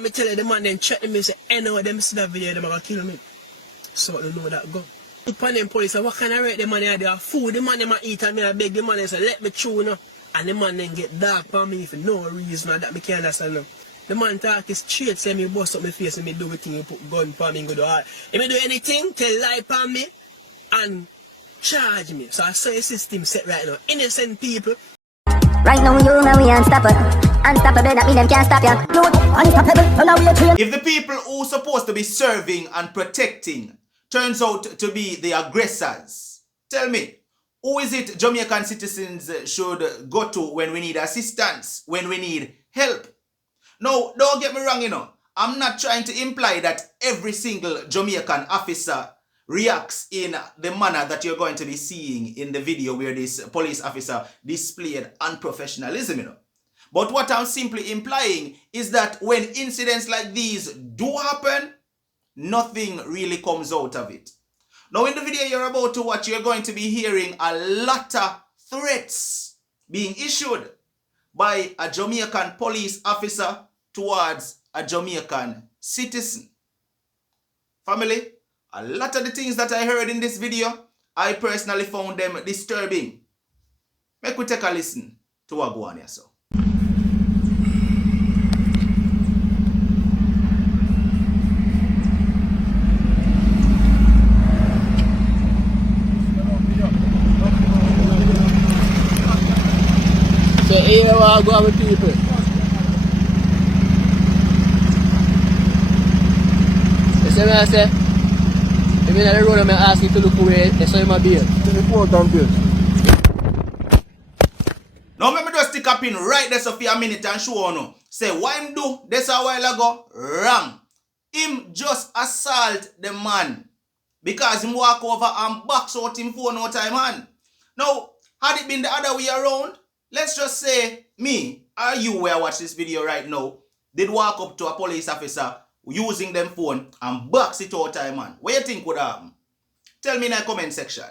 Because me tell you, the man then check me say, no, them see that video, them are going to kill me. So I don't know that go. Upon them police, what kind of rate the man they are food, the man they might eat and me I beg the man they say, let me chew now. And the man then get dark on me for no reason and that me can't understand now. The man talk is straight, say me bust up my face and me do everything, he put gun for me and go do all. If me do anything, tell lie on me and charge me. So I saw a system set right now. Innocent people. Right now you know we unstoppable. Unstoppable, that mean them can't stop ya. You unstoppable, so now we are trained. If the people who are supposed to be serving and protecting turns out to be the aggressors, tell me, who is it Jamaican citizens should go to when we need assistance, when we need help? No, don't get me wrong, you know. I'm not trying to imply that every single Jamaican officer reacts in the manner that you're going to be seeing in the video where this police officer displayed unprofessionalism, you know. But what I'm simply implying is that when incidents like these do happen, nothing really comes out of it. Now in the video you're about to watch, you're going to be hearing a lot of threats being issued by a Jamaican police officer towards a Jamaican citizen. Family, a lot of the things that I heard in this video, I personally found them disturbing. Make we take a listen to what go on here, so. So here I go with people. You see what I say? If you're on the road and I ask you to look away, that's how you might be here. Now let me just stick up in right there so for a minute and show you. Say why him do this a while ago? Wrong. Him just assault the man because him walk over and box out him phone no time hand. Now, had it been the other way around, let's just say me or you where watch this video right now did walk up to a police officer using them phone and box it out time man. What you think would happen? Tell me in the comment section.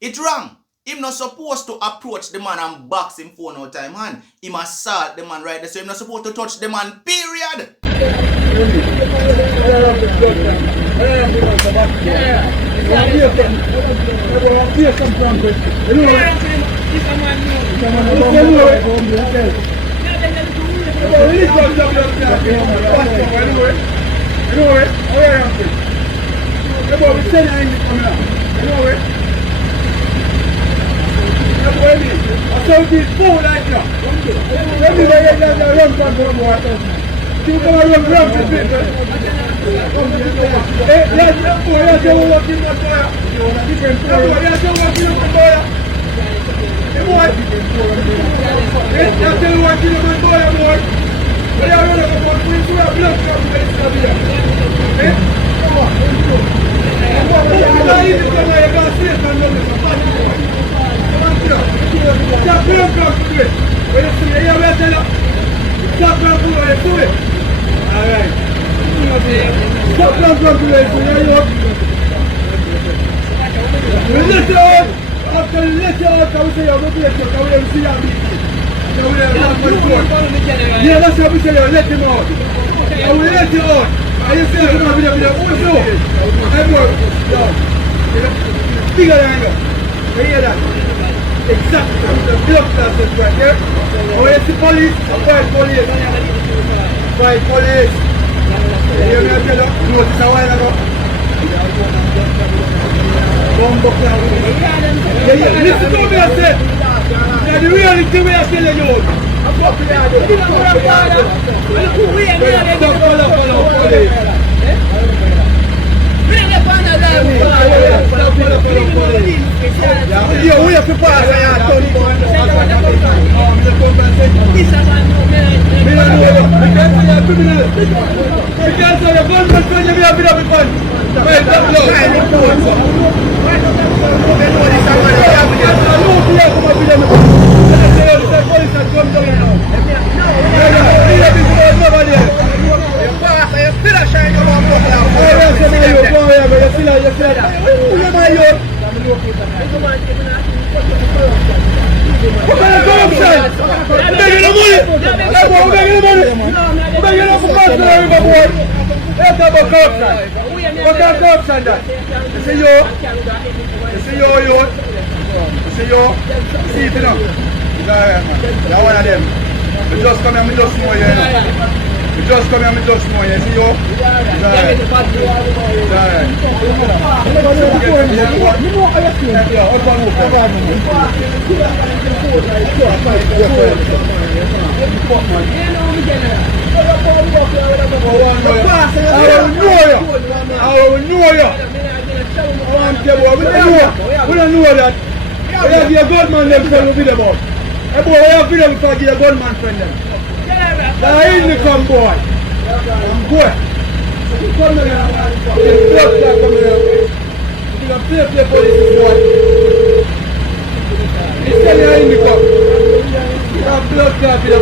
It's wrong. Him not supposed to approach the man and box him phone out time man. Him assault the man right there. So him not supposed to touch the man, period. Yeah, that's what we say, let him out. I will let you out. And you say, come on, video, also. Bigger than you. You hear that? Exactly. The blood classes right here. Oh, it's the police. Fight police. Fight police. You hear me? I tell you, you notice a while ago. Bombo class. Yeah. Listen to me, I said. Yeah, the reality we are telling you. We have to pass river boy. Let's talk about corruption. What kind of corruption that? You see you. You see you, you. You see you. You see it, you know. Alright, man. You're one of them. We just come here, we just know you, you know. We just come here, we just know you. See you. Alright. Alright. You know how you feel. Yeah, up and I will know you. I want to tell you. We don't know that. We have your gunman them friend with them about. Hey boy, we have video before your gunman friend them. They're in the come boy. I'm good. Come here. Come here. You can play police boy. It's still here in the cup. You have blood clot with the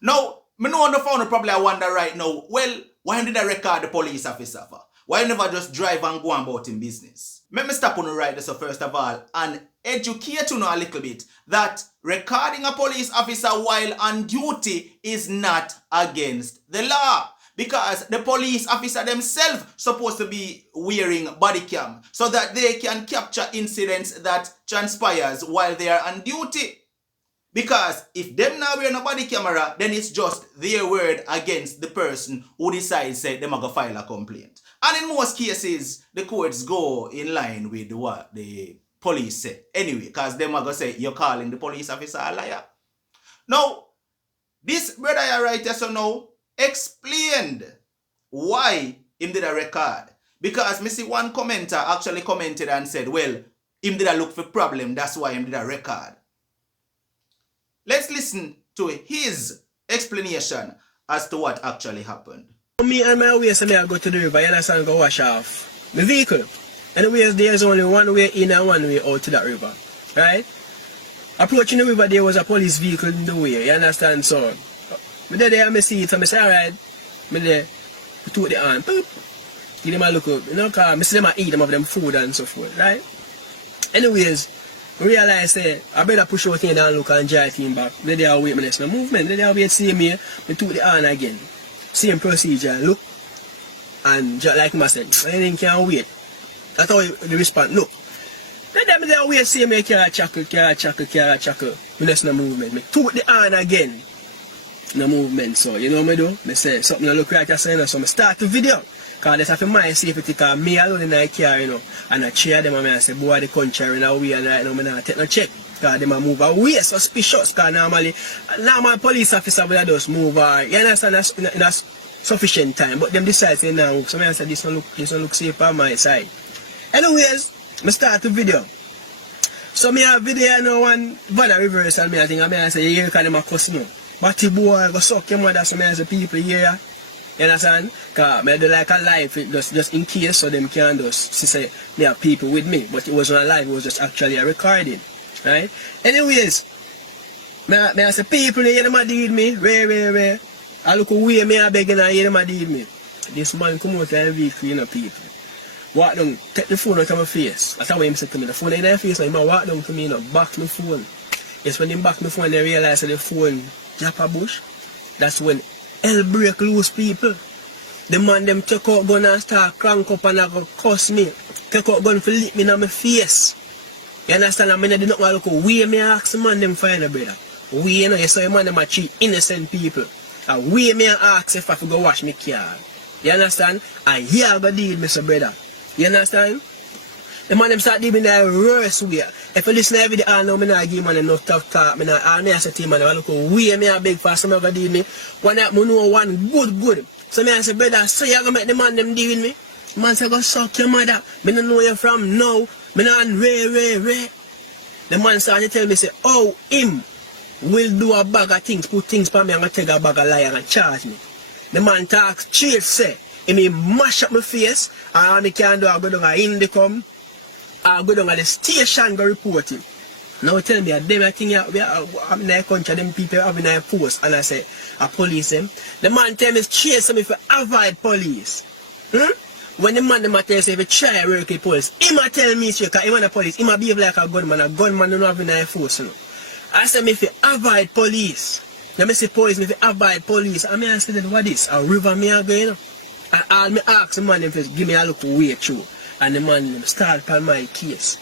Now, me know on the phone probably I wonder right now, well, why did I record the police officer for? Why never just drive and go about in business? Let me stop on the right this first of all and educate you know a little bit that recording a police officer while on duty is not against the law. Because the police officer themselves supposed to be wearing body cam so that they can capture incidents that transpires while they are on duty. Because if them now wearing a body camera, then it's just their word against the person who decides say them are gonna file a complaint. And in most cases, the courts go in line with what the police say. Anyway, because them are gonna say you're calling the police officer a liar. Now, this brother I right here so now explained why him did a record. Because me see one commenter actually commented and said, well, him did a look for problem, that's why him did a record. Let's listen to his explanation as to what actually happened. Me and my way, so I go to the river, you understand, go wash off my vehicle. Anyways, there's only one way in and one way out to that river, right? Approaching the river, there was a police vehicle in the way, you understand, so me there, I see it, so I say, alright, me there, I took the hand, boop, give them a look up, you know, because I see them eat them of them food and so forth, right? Anyways, I realize I better push out here and look and drive him back. Then they are wait, there's no movement. Then they are wait, see me, I took the hand again. Same procedure, look, and just like I said, anything can wait. That's how the response, look. Then they are wait, see me, carry chuckle. There's no movement. I took the hand again. No movement, so you know what I do? I say something I look right I say, so I start the video. Because that's have my safety, because me alone in the car, you know, and I cheer them and I say, boy, the country in a way, and right now, I don't take no check. Because they move away, suspicious, because normally, normal police officer will just move away. You understand, that's sufficient time, but them decide say now, so I say, this one look safe on my side. Anyways, I start the video. So me have video now, one bother reverse, and I think, I say, you can them a cuss me. But the boy, go suck your mother, so I say, people here. You understand? Because I do like a live, just in case, so them can just say, there are people with me. But it wasn't a live, it was just actually a recording. Right? Anyways, I say, people here, them a deal me, rare. I look away, me a begging, and here them a deal me. This man come out and vehicle, you know, people. Walk down, take the phone out of my face. That's how he said to me, the phone in their face, and he walk down to me, you know, back my phone. It's when he back my phone, they realize that the phone drop a bush. That's when hell break loose, people. The man them take out gun and start crank up and go cuss me. Take out gun for lick me in my face. You understand? I mean, I did not want to look away. Me ask the man them find a brother. We you know, you saw the man them a treat innocent people. And we me ask if I could go wash my car. You understand? And here I go deal, Mr. Brother. You understand? The man them start dealing the worst way. If you listen to every day, I know me not give man enough tough talk. Me not, I say to him, man, I look way me a big for some ever deal me. One that me know one good. So me I say, brother, so you gonna make the man them deal with me? Man say, go suck your mother. Me don't know you from now. Me not Ray. The man start to tell me, say, oh, him will do a bag of things, put things for me and take a bag of liar and charge me. The man talks straight, say, he may mash up my face, and all me can do, I go down a Indicom, I go down at the station, go report him. Now tell me, them I think we are in the country, them people having a force, and I say, a police them. The man tell me chase me for avoid police. When the man them tell say if you try work with police, he might tell me straight, because he want a police, he might behave like a gunman don't have a force. You know? I say me if you avoid police. Now me say police, me if you avoid police, I mean I say then what is? A river me a go, you know? And all me ask the man them first, give me a look way through. And the man them start on my case.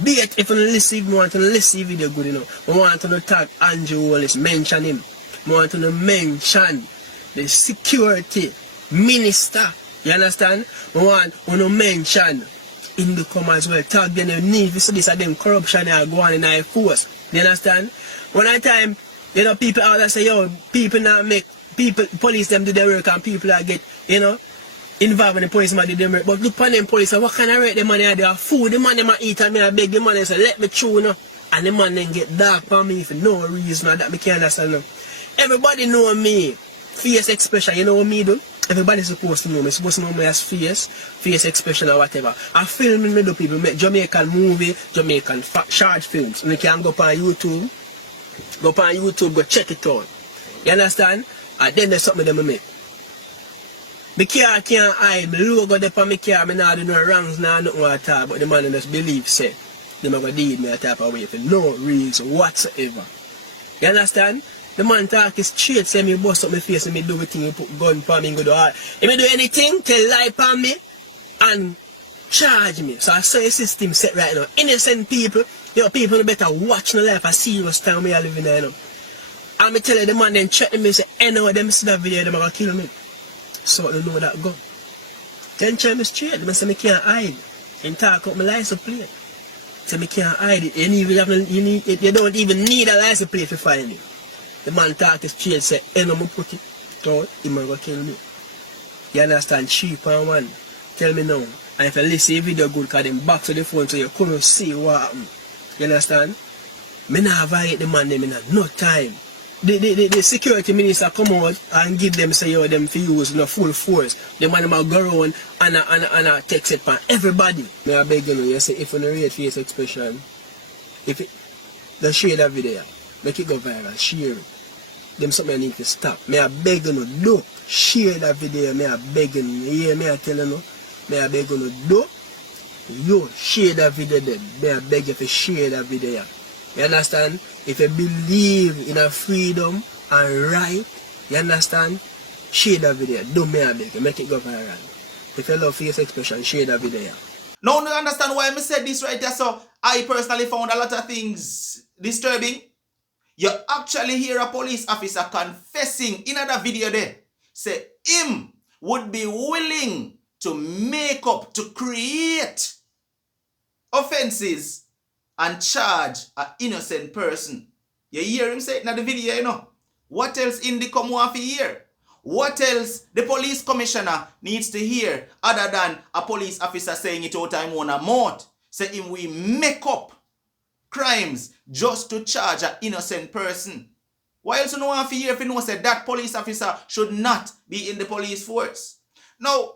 Be it if you listen, you want to listen video good, you know. I want to tag Andrew Wallace, mention him. I want to mention the security minister. You understand? I want to mention in the come as well. Tag them, you need to see this and them corruption are going in our force. You understand? One at a time, you know, people out there say, yo, people now make people, police them do their work and people are get, you know, involved in the police man do their work. But look upon them police, what kind of rate the money are there? Food, the man them eat and me I beg the man and say, let me chew, you know. And the man then get dark for me for no reason that me can't understand. You know. Everybody know me. Face expression, you know what me do? Everybody's supposed to know me. Supposed to know me as face expression or whatever. I film me do people make Jamaican movie, Jamaican short films. And you can go up on YouTube, go check it out. You understand? And then there's something that I make. The car can't hide, the logo there on my car, I not do no wrongs, nothing what I but the man just believe, say, they're going to deal me a type of way for no reason whatsoever. You understand? The man talk is straight, say me bust up my face and me do everything, you put gun for me and go do all. If me do anything, tell lie for me and charge me. So I saw a system set right now. Innocent people, you know, people better watch the life, a serious time we are living there, you know. And me tell you the man then check me say, any of them see that video, them are going to kill me. So I don't know that gun. Then tell me straight, they say me can't hide. And talk out my license plate. Say me can't hide it. You don't even need a license plate to find it. The man talk is straight, say, any of them put it out, he might go kill me. You understand? 3.1. Tell me now. And if you listen to the video good, because them back to the phone so you couldn't see what happened. You understand? Me not violate the man, them in no time. The security minister come out and give them say yo them for use no full force. The man might go around and text it for everybody. Me I beg you say if you no rate face expression, if it the share that video, make it go viral, share it. Them something I need to stop. Me I beg you do share that video, me I beg you, hear me I tell you me I beg you do yo share that video then. Me I beg you to share that video. You understand? If you believe in a freedom and right, you understand? Share that video. Do me a beg. Make it go viral. If you love face expression, share that video. Now you understand why I said this right there. So I personally found a lot of things disturbing. You actually hear a police officer confessing in another video there. Say him would be willing to make up, to create offenses and charge an innocent person. You hear him say it in the video, you know. What else Indicom want to hear? What else the police commissioner needs to hear other than a police officer saying it out of him own mouth? Say him we make up crimes just to charge an innocent person. Why else you don't want to hear if you know say that police officer should not be in the police force? Now,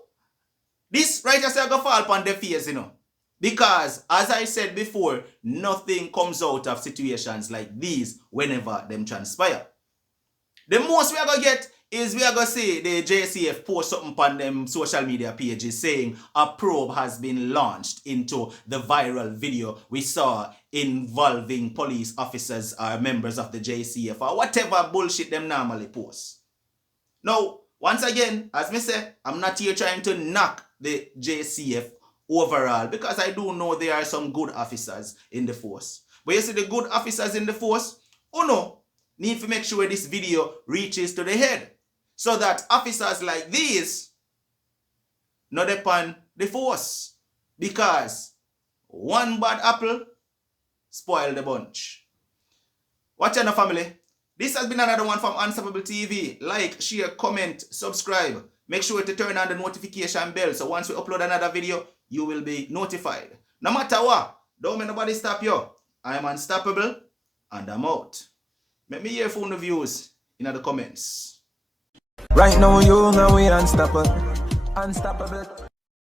this right as I go fall upon deaf ears, you know. Because, as I said before, nothing comes out of situations like these whenever them transpire. The most we are going to get is we are going to see the JCF post something on them social media pages saying a probe has been launched into the viral video we saw involving police officers or members of the JCF or whatever bullshit them normally post. Now, once again, as me say, I'm not here trying to knock the JCF overall, because I do know there are some good officers in the force. But you see the good officers in the force, need to make sure this video reaches to the head. So that officers like these not upon the force. Because One bad apple spoil the bunch. Watch out, family. This has been another one from Unstoppable TV. Like, share, comment, subscribe. Make sure to turn on the notification bell so once we upload another video, you will be notified. No matter what, don't make nobody stop you. I am unstoppable and I'm out. Make me hear from the views in the comments. Right now, you know we unstoppable. Unstoppable.